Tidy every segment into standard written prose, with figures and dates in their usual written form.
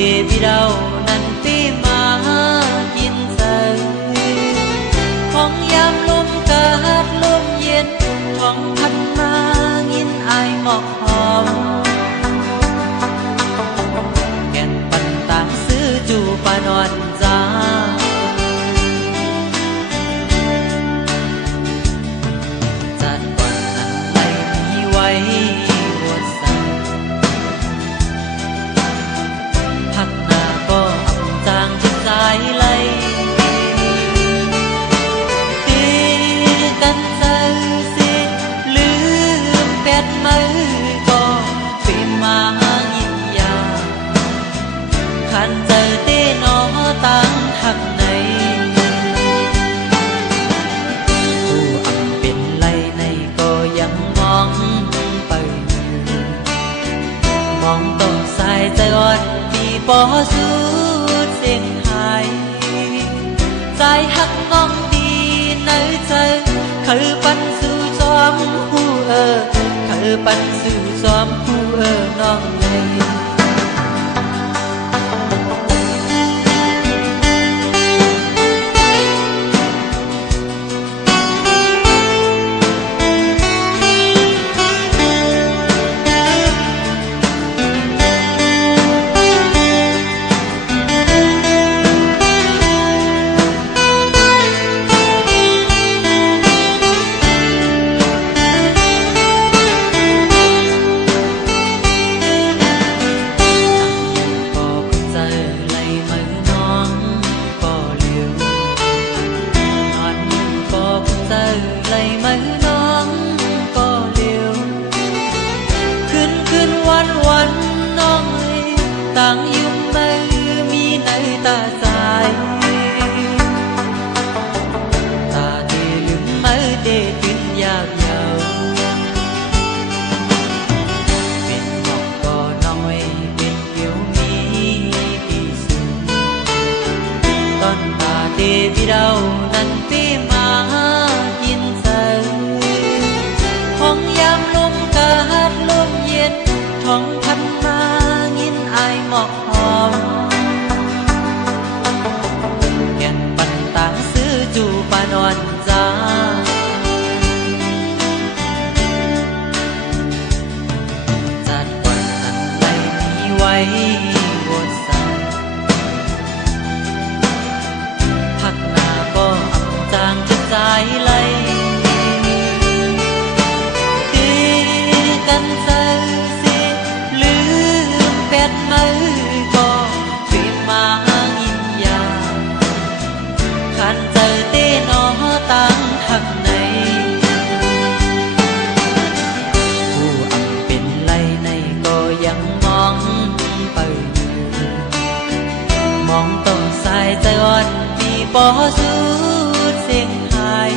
thì vì đâu năn tí mà nhìn giờ phong yam lum cả hát lum yên phong thân mà nhìn ai mọc hòm kẹt bần tàng sư chủ bà non ra giàn toàn nắng lay mi quay buồn xaพักหน้าก็อับจางจิตใจไหลที่กันเจอสิลืมแปดมือก็ปีมายิ่งยาวขันเจอเต้นอตั้งหักในผู้อับเป็นไรในก็ยังมองไปมองต้นสายใจอ่อนพอสุดเสียงหายใจหักงองดีในใจคือปันสู่จอมผู้คือปันสู่จอมผู้น้องในต่างยุ่งมือมีในตาใจตาเดีลืมมือเดตื่นยาวยาวเป็นหอกก็น้อยเป็นเกี่ยวมีที่สุดตอนตาเดวิเรานั้นปีมายินใจห้องยามลมกาดลมเย็นท้องพันมาหมอกหอมแก่นปันตางซื้อจูปานอนจ้าจัดวันนั้นไหลมีไว้บนสายพักหน้าก็อับจางจิตใจไหลคือกันเจอสิลืมแปดมือก็ปีมายิ่งยาวขันเจอเต้นอตั้งหักในผู้อับเป็นไรในก็ยังมองไปมองต้นสายใจอ่อนปีปอสุดเสียงหาย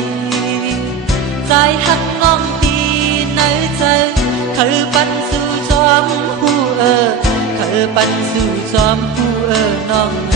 ใจหักงองตีในใจคือปันสู่จอมผู้คือปันสู่จอมผู้น้อง